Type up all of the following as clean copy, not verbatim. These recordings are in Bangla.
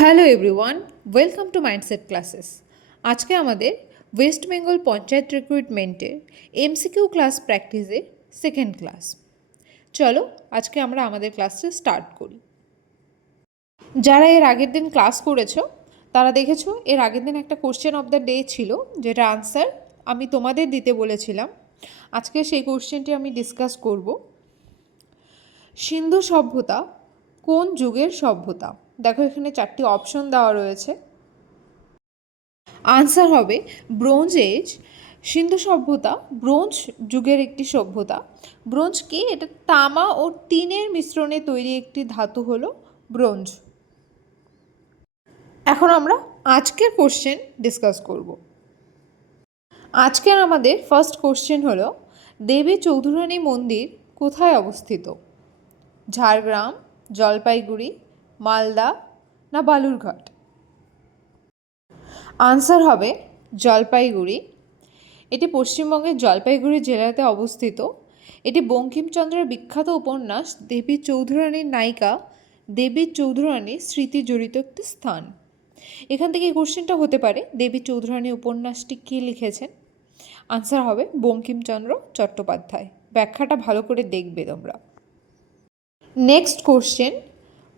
Hello everyone, welcome to Mindset Classes. আজকে আমাদের ওয়েস্ট বেঙ্গল পঞ্চায়েত রিক্রুটমেন্টের এমসিকিউ ক্লাস প্র্যাকটিসের সেকেন্ড ক্লাস। চলো আজকে আমরা আমাদের ক্লাসটা স্টার্ট করি। যারা এর আগের দিন ক্লাস করেছো তারা দেখেছো এর আগের দিন একটা কোশ্চেন অফ দ্য ডে ছিল, যেটা আনসার আমি তোমাদের দিতে বলেছিলাম। আজকে সেই কোশ্চেনটি আমি ডিসকাস করব। সিন্ধু সভ্যতা কোন যুগের সভ্যতা? দেখো এখানে চারটি অপশন দেওয়া রয়েছে। আনসার হবে ব্রোঞ্জ এজ। সিন্ধু সভ্যতা ব্রোঞ্জ যুগের একটি সভ্যতা। ব্রোঞ্জ কি? এটা তামা ও টিনের মিশ্রণে তৈরি একটি ধাতু হলো ব্রোঞ্জ। এখন আমরা আজকের কোশ্চেন ডিসকাস করব। আজকের আমাদের ফার্স্ট কোশ্চেন হলো দেবী চৌধুরানী মন্দির কোথায় অবস্থিত? ঝাড়গ্রাম, জলপাইগুড়ি, মালদা না বালুরঘাট? আনসার হবে জলপাইগুড়ি। এটি পশ্চিমবঙ্গের জলপাইগুড়ি জেলাতে অবস্থিত। এটি বঙ্কিমচন্দ্রের বিখ্যাত উপন্যাস দেবী চৌধুরানীর নায়িকা দেবী চৌধুরানীর স্মৃতি জড়িত একটি স্থান। এখান থেকে এই কোশ্চেনটা হতে পারে, দেবী চৌধুরানী উপন্যাসটি কে লিখেছেন? আনসার হবে বঙ্কিমচন্দ্র চট্টোপাধ্যায়। ব্যাখ্যাটা ভালো করে দেখবে তোমরা। নেক্সট কোশ্চেন,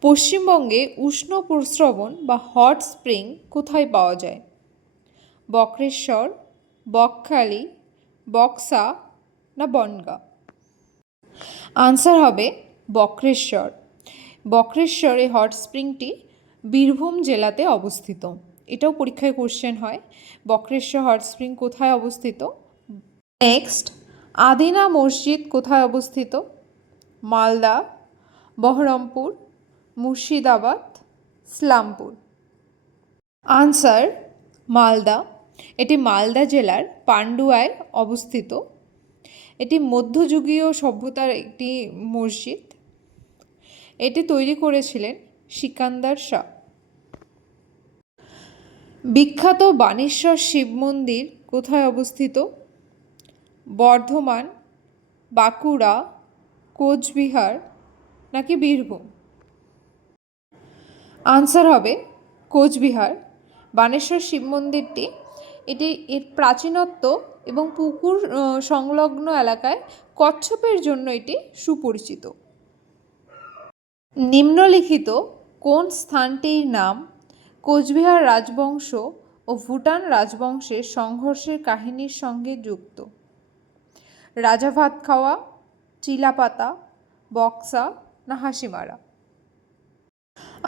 পশ্চিমবঙ্গে উষ্ণ প্রস্রবণ বা হট স্প্রিং কোথায় পাওয়া যায়? বক্রেশ্বর, বকখালি, বক্সা না বনগাঁ? আনসার হবে বক্রেশ্বর। বক্রেশ্বর এই হট স্প্রিংটি বীরভূম জেলাতে অবস্থিত। এটাও পরীক্ষায় কোশ্চেন হয়, বক্রেশ্বর হট স্প্রিং কোথায় অবস্থিত। নেক্সট, আদিনা মসজিদ কোথায় অবস্থিত? মালদা, বহরমপুর, মুর্শিদাবাদ, ইসলামপুর? আনসার মালদা। এটি মালদা জেলার পান্ডুয়ায় অবস্থিত। এটি মধ্যযুগীয় সভ্যতার একটি মসজিদ। এটি তৈরি করেছিলেন সিকান্দার শাহ। বিখ্যাত বানেশ্বর শিব মন্দির কোথায় অবস্থিত? বর্ধমান, বাঁকুড়া, কোচবিহার নাকি বীরভূম? আনসার হবে কোচবিহার। বানেশ্বর শিব মন্দিরটি এর প্রাচীনত্ব এবং পুকুর সংলগ্ন এলাকায় কচ্ছপের জন্য এটি সুপরিচিত। নিম্নলিখিত কোন স্থানটির নাম কোচবিহার রাজবংশ ও ভুটান রাজবংশের সংঘর্ষের কাহিনীর সঙ্গে যুক্ত? রাজা ভাতখাওয়া, চিলাপাতা, বক্সা না হাসিমারা?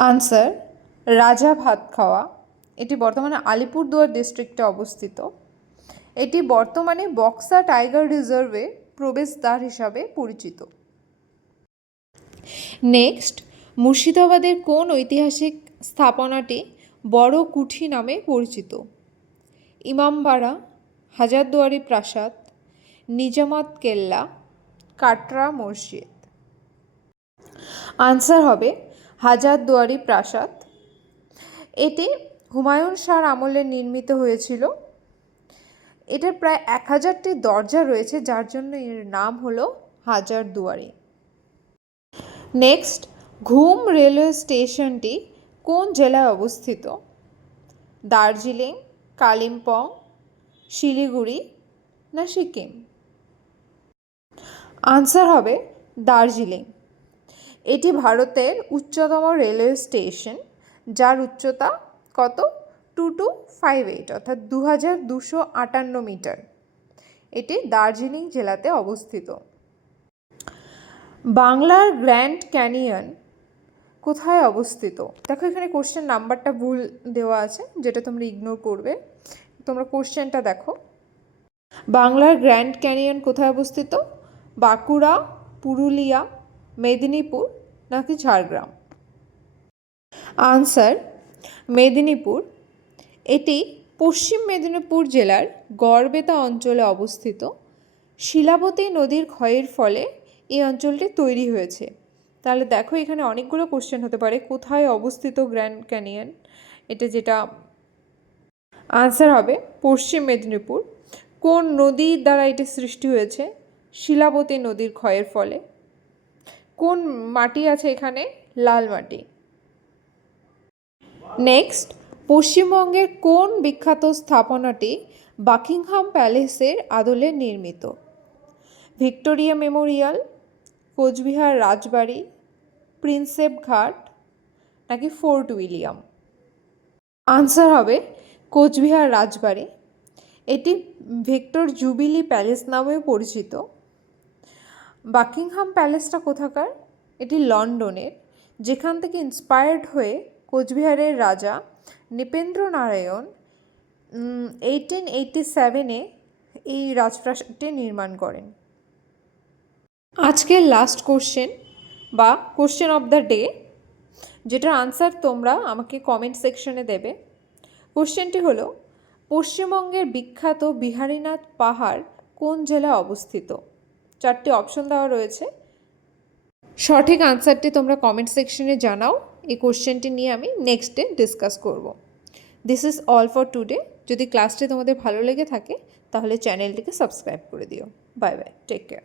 আনসার রাজা ভাতখাওয়া। এটি বর্তমানে আলিপুরদুয়ার ডিস্ট্রিক্টে অবস্থিত। এটি বর্তমানে বক্সা টাইগার রিজার্ভে প্রবেশদ্বার হিসাবে পরিচিত। নেক্সট, মুর্শিদাবাদের কোন ঐতিহাসিক স্থাপনাটি বড় কুঠি নামে পরিচিত? ইমামবাড়া, হাজারদুয়ারি প্রাসাদ, নিজামাত কেল্লা, কাটরা মসজিদ? আনসার হবে হাজারদুয়ারি প্রাসাদ। এটি হুমায়ুন শাহর আমলে নির্মিত হয়েছিল। এটার প্রায় 1000টি দরজা রয়েছে, যার জন্য এর নাম হলো হাজারদুয়ারি। নেক্সট, ঘুম রেলওয়ে স্টেশনটি কোন জেলায় অবস্থিত? দার্জিলিং, কালিম্পং, শিলিগুড়ি না সিকিম? আনসার হবে দার্জিলিং। এটি ভারতের উচ্চতম রেলওয়ে স্টেশন, যার উচ্চতা কত? 2258 অর্থাৎ 2258 মিটার। এটি দার্জিলিং জেলাতে অবস্থিত। বাংলার গ্র্যান্ড ক্যানিয়ন কোথায় অবস্থিত? দেখো এখানে কোশ্চেন নাম্বারটা ভুল দেওয়া আছে, যেটা তোমরা ইগনোর করবে। তোমরা কোশ্চেনটা দেখো। বাংলার গ্র্যান্ড ক্যানিয়ন কোথায় অবস্থিত? বাঁকুড়া, পুরুলিয়া, মেদিনীপুর নাকি ঝাড়গ্রাম? আনসার মেদিনীপুর। এটি পশ্চিম মেদিনীপুর জেলার গড়বেতা অঞ্চলে অবস্থিত। শিলাবতী নদীর ক্ষয়ের ফলে এই অঞ্চলটি তৈরি হয়েছে। তাহলে দেখো এখানে অনেকগুলো কোশ্চেন হতে পারে, কোথায় অবস্থিত গ্র্যান্ড ক্যানিয়ন, এটা যেটা আনসার হবে পশ্চিম মেদিনীপুর। কোন নদীর দ্বারা এটি সৃষ্টি হয়েছে? শিলাবতী নদীর ক্ষয়ের ফলে। কোন মাটি আছে এখানে? লাল মাটি। নেক্সট, পশ্চিমবঙ্গের কোন বিখ্যাত স্থাপনাটি বাকিংহাম প্যালেসের আদলে নির্মিত? ভিক্টোরিয়া মেমোরিয়াল, কোচবিহার রাজবাড়ি, প্রিন্সেপ ঘাট নাকি ফোর্ট উইলিয়াম? আনসার হবে কোচবিহার রাজবাড়ি। এটি ভিক্টর জুবিলি প্যালেস নামেও পরিচিত। বাকিংহাম প্যালেসটা কোথাকার? এটি লন্ডনের, যেখান থেকে ইন্সপায়ার্ড হয়ে কোচবিহারের রাজা নৃপেন্দ্র নারায়ণ 1887-এ এই রাজপ্রাসাদটি নির্মাণ করেন। আজকের লাস্ট কোশ্চেন বা কোশ্চেন অফ দ্য ডে, যেটার আনসার তোমরা আমাকে কমেন্ট সেকশনে দেবে। কোশ্চেনটি হলো, পশ্চিমবঙ্গের বিখ্যাত বিহারীনাথ পাহাড় কোন জেলায় অবস্থিত? 4টি অপশন দেওয়া রয়েছে, সঠিক আনসারটি তোমরা কমেন্ট সেকশনে জানাও। এই কোশ্চেনটি নিয়ে আমি নেক্সট ডে ডিসকাস করব। This is all for today. যদি ক্লাসটি তোমাদের ভালো লেগে থাকে তাহলে চ্যানেলটিকে সাবস্ক্রাইব করে দিও। Bye bye, take care.